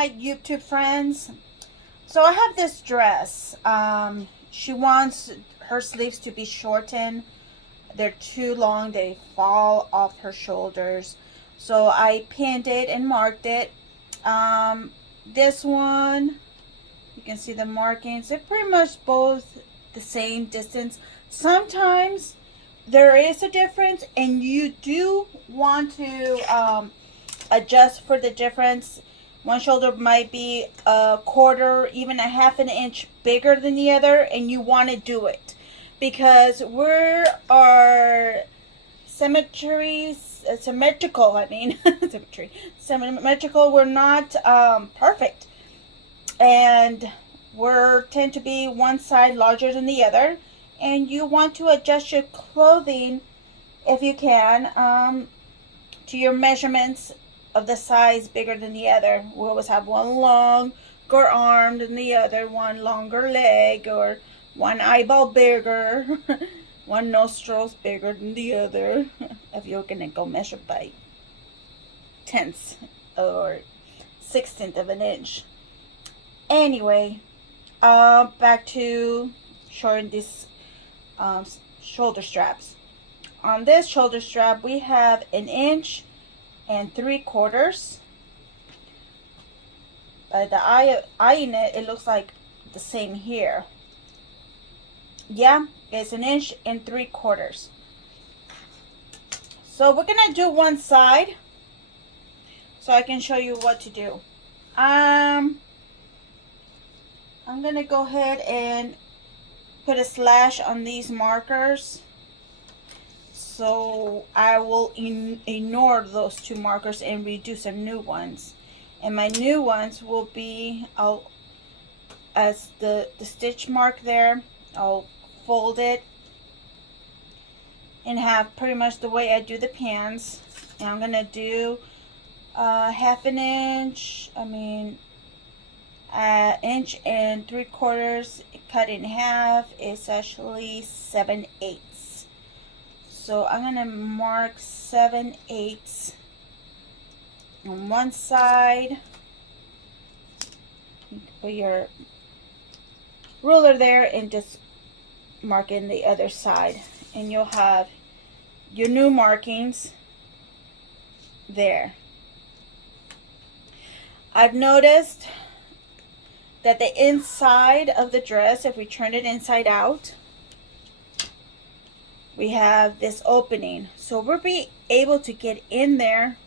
my YouTube friends. So I have this dress. She wants her sleeves to be shortened. They're too long. They fall off her shoulders. So I pinned it and marked it. This one, you can see the markings. They're pretty much both the same distance. Sometimes there is a difference, and you do want to adjust for the difference. One shoulder might be a quarter, even a half an inch bigger than the other, and you want to do it because we are symmetrical. I mean, symmetrical. We're not perfect, and we tend to be one side larger than the other, and you want to adjust your clothing if you can to your measurements of the size bigger than the other. We always have one longer arm than the other, one longer leg, or one eyeball bigger, one nostrils bigger than the other. If you're gonna go measure by tenths or 16th of an inch. Anyway, back to showing these shoulder straps. On this shoulder strap, we have 1 and 3/4 inches. By the eyeing it, it looks like the same here. Yeah, it's 1 and 3/4 inches. So we're gonna do one side, so I can show you what to do. I'm gonna go ahead and put a slash on these markers. So I will ignore those 2 markers and redo some new ones. And my new ones will be, as the stitch mark there, I'll fold it and have pretty much the way I do the pants. And I'm going to do half an inch, 1 inch and 3/4 cut in half is actually 7/8. So I'm going to mark 7/8 on one side. You can put your ruler there and just mark in the other side. And you'll have your new markings there. I've noticed that the inside of the dress, if we turn it inside out, we have this opening, so we'll be able to get in there,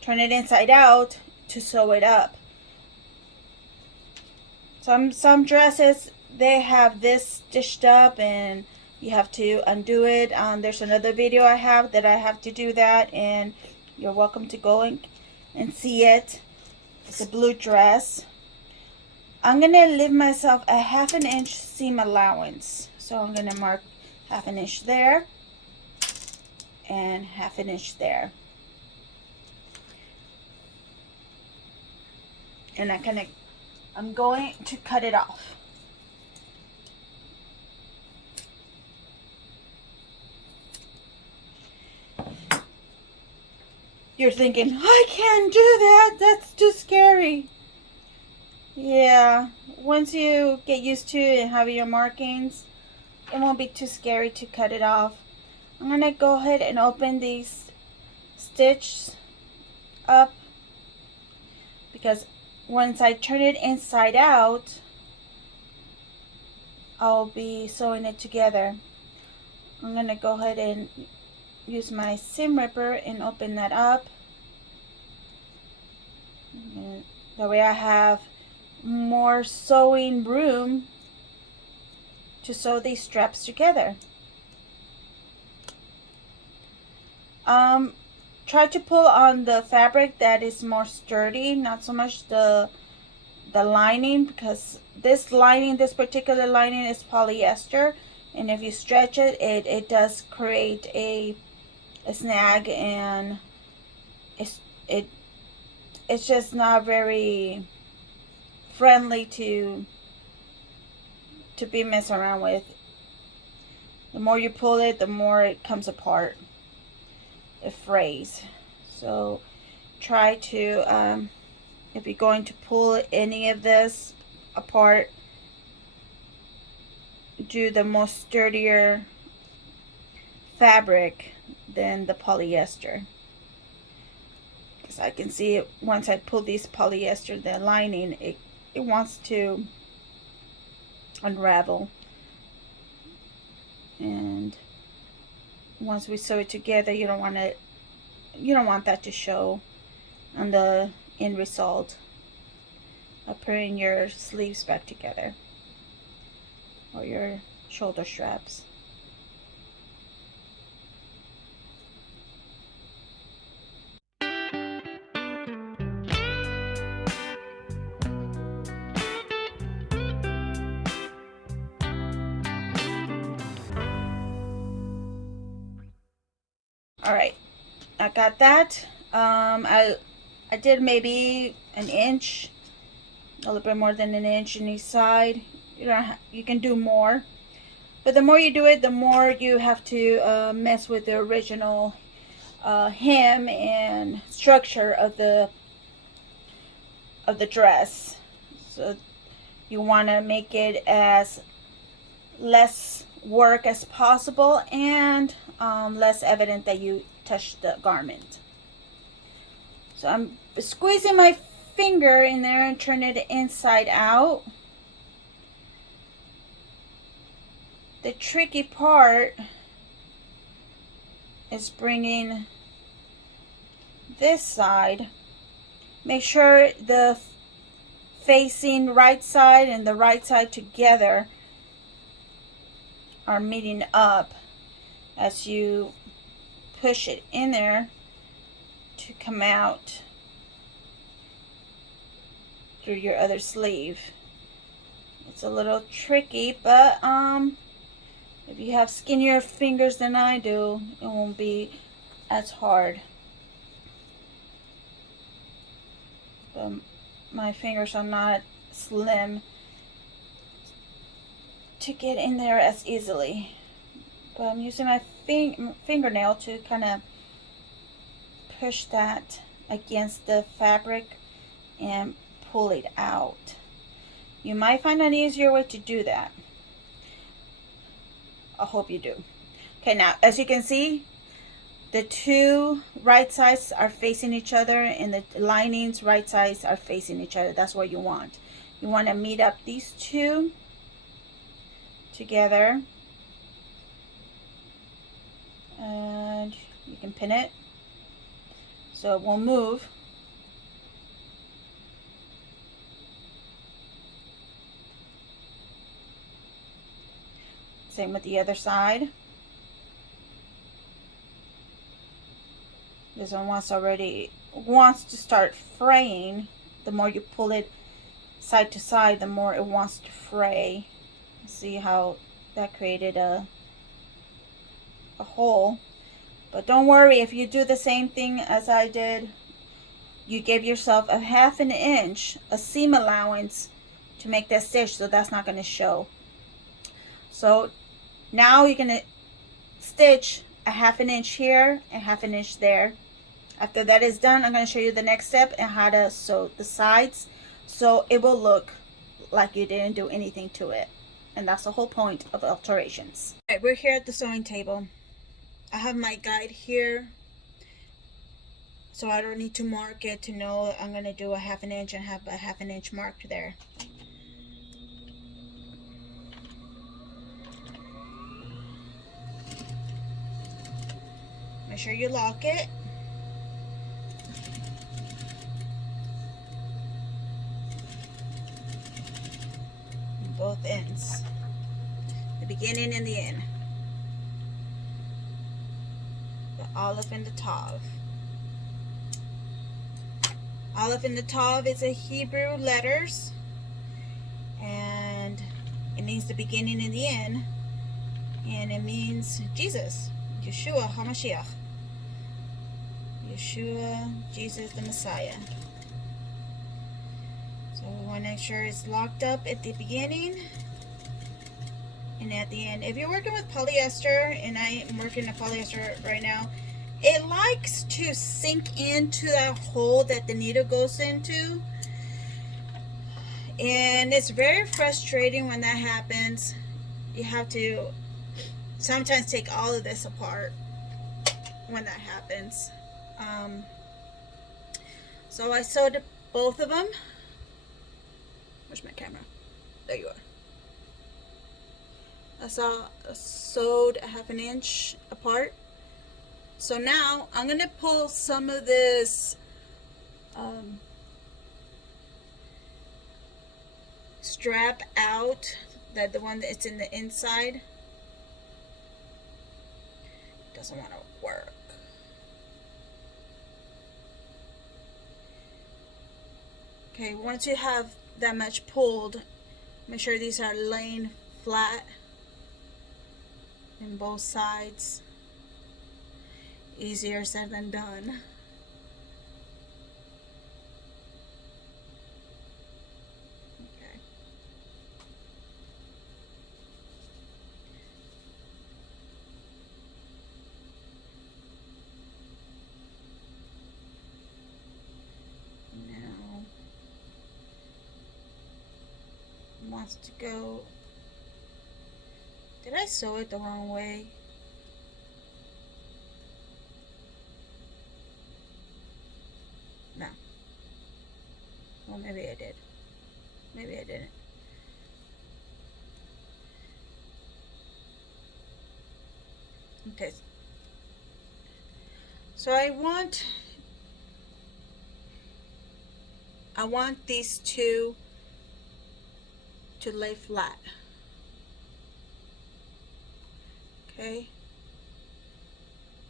turn it inside out to sew it up. Some dresses, they have this stitched up and you have to undo it. There's another video I have that I have to do that, and you're welcome to go and see it. It's a blue dress. I'm going to leave myself a half an inch seam allowance. So I'm going to mark half an inch there and half an inch there. And I'm going to cut it off. You're thinking, I can't do that. That's too scary. Yeah, once you get used to it and have your markings, it won't be too scary to cut it off. I'm going to go ahead and open these stitches up, because once I turn it inside out, I'll be sewing it together. I'm going to go ahead and use my seam ripper and open that up. And that way I have more sewing room to sew these straps together. Try to pull on the fabric that is more sturdy, not so much the lining, because this particular lining is polyester, and if you stretch it, it does create a snag, and it's just not very friendly to be messed around with. The more you pull it, the more it comes apart. It frays. So try to, if you're going to pull any of this apart, do the most sturdier fabric than the polyester. Because I can see it once I pull this polyester, the lining, it wants to unravel. And once we sew it together, you don't want that to show on the end result of putting your sleeves back together or your shoulder straps. All right, I got that. I did maybe an inch, a little bit more than an inch in each side. You can do more, but the more you do it, the more you have to mess with the original hem and structure of the dress. So you want to make it as less work as possible and less evident that you touched the garment. So I'm squeezing my finger in there and turn it inside out. The tricky part is bringing this side. Make sure the facing right side and the right side together are meeting up as you push it in there to come out through your other sleeve. It's a little tricky, but if you have skinnier fingers than I do, it won't be as hard. But my fingers are not slim to get in there as easily. But I'm using my fingernail to kind of push that against the fabric and pull it out. You might find an easier way to do that. I hope you do. Okay, now as you can see, the two right sides are facing each other and the linings right sides are facing each other. That's what you want. You want to meet up these two together, and you can pin it so it won't move. Same with the other side. This one wants to start fraying. The more you pull it side to side, the more it wants to fray. See how that created a hole. But don't worry, if you do the same thing as I did, you give yourself a ½ inch, a seam allowance to make that stitch, so that's not going to show. So now you're going to stitch a ½ inch here and ½ inch there. After that is done, I'm going to show you the next step and how to sew the sides so it will look like you didn't do anything to it. And that's the whole point of alterations. All right, we're here at the sewing table. I have my guide here, so I don't need to mark it to know I'm going to do a ½ inch and have a ½ inch marked there. Make sure you lock it. Both ends, the beginning and the end, the olive and the tav. Olive and the tav is a Hebrew letters, and it means the beginning and the end, and it means Jesus, Yeshua HaMashiach, Yeshua, Jesus the Messiah. So we want to make sure it's locked up at the beginning and at the end. If you're working with polyester, and I am working a polyester right now, it likes to sink into that hole that the needle goes into, and it's very frustrating when that happens. You have to sometimes take all of this apart when that happens. So I sewed both of them. Where's my camera? There you are. I sewed a 1/2 inch apart. So now I'm gonna pull some of this strap out, that the one that's in the inside. Doesn't want to work. Okay, once you have that much pulled, make sure these are laying flat in both sides. Easier said than done. Okay. Now wants to go. Did I sew it the wrong way? No. Well, maybe I did. Maybe I didn't. Okay. So I want these two to lay flat. Okay.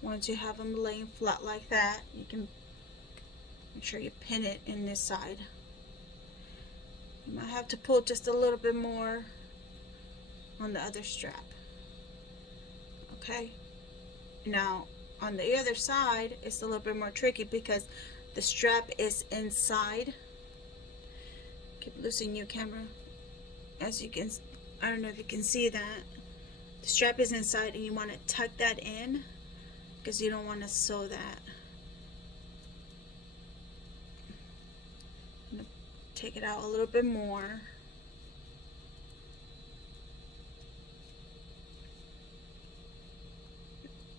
Once you have them laying flat like that, you can make sure you pin it in this side. You might have to pull just a little bit more on the other strap. Okay. Now on the other side, it's a little bit more tricky because the strap is inside. Keep loosening your camera. As you can, I don't know if you can see that. The strap is inside and you want to tuck that in because you don't want to sew that. I'm going to take it out a little bit more.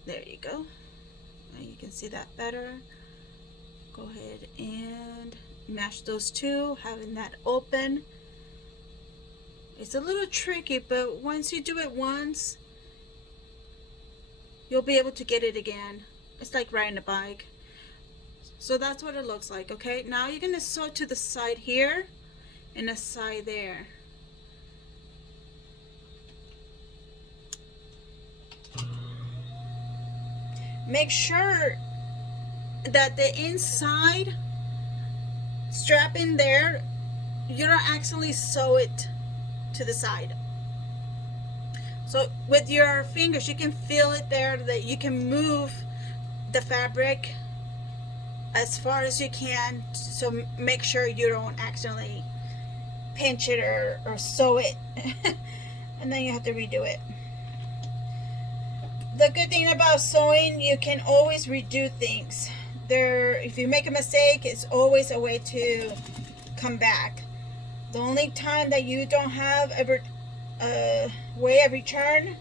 There you go. Now you can see that better. Go ahead and match those two, having that open. It's a little tricky, but once you do it once, you'll be able to get it again. It's like riding a bike. So that's what it looks like, okay? Now you're gonna sew to the side here and a side there. Make sure that the inside strap in there, you don't accidentally sew it to the side. So with your fingers you can feel it there, that you can move the fabric as far as you can, so make sure you don't accidentally pinch it or sew it and then you have to redo it. The good thing about sewing, you can always redo things. If you make a mistake, it's always a way to come back. The only time that you don't have a way of return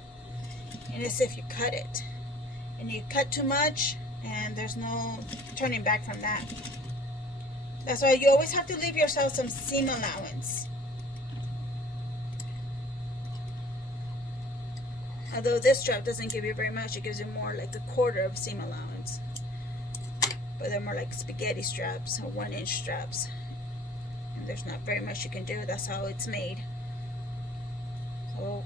is if you cut it. And you cut too much, and there's no turning back from that. That's why you always have to leave yourself some seam allowance. Although this strap doesn't give you very much, it gives you more like a quarter of seam allowance. But they're more like spaghetti straps or 1-inch straps. And there's not very much you can do. That's how it's made. So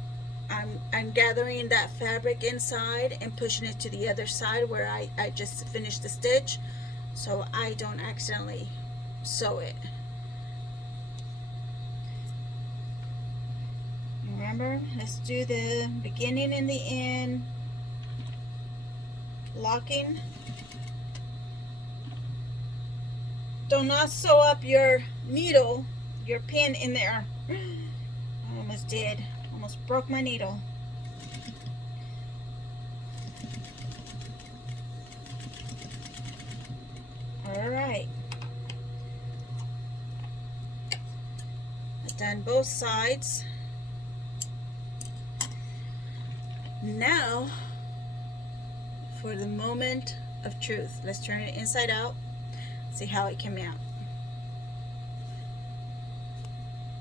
I'm gathering that fabric inside and pushing it to the other side where I just finished the stitch, so I don't accidentally sew it. Remember, let's do the beginning and the end, locking. Do not sew up your needle, your pin in there. I almost did. Almost broke my needle. right. I've done both sides. Now, for the moment of truth. Let's turn it inside out. See how it came out.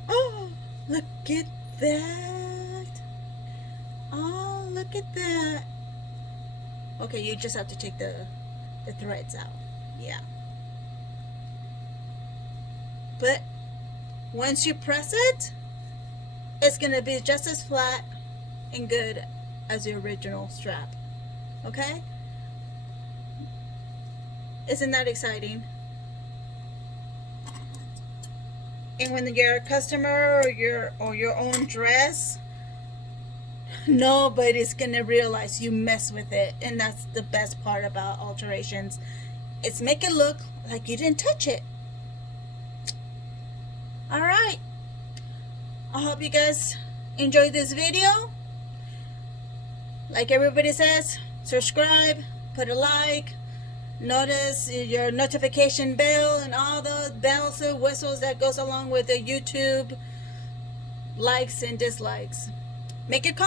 Oh, look at that. Oh, look at that. Okay, you just have to take the threads out. Yeah. But once you press it, it's going to be just as flat and good as the original strap. Okay? Isn't that exciting? And when you're a customer or your own dress, nobody's gonna realize you mess with it. And that's the best part about alterations. It's make it look like you didn't touch it. Alright, I hope you guys enjoyed this video. Like everybody says, subscribe, put a like, notice your notification bell and all the bells and whistles that goes along with the YouTube likes and dislikes. Make it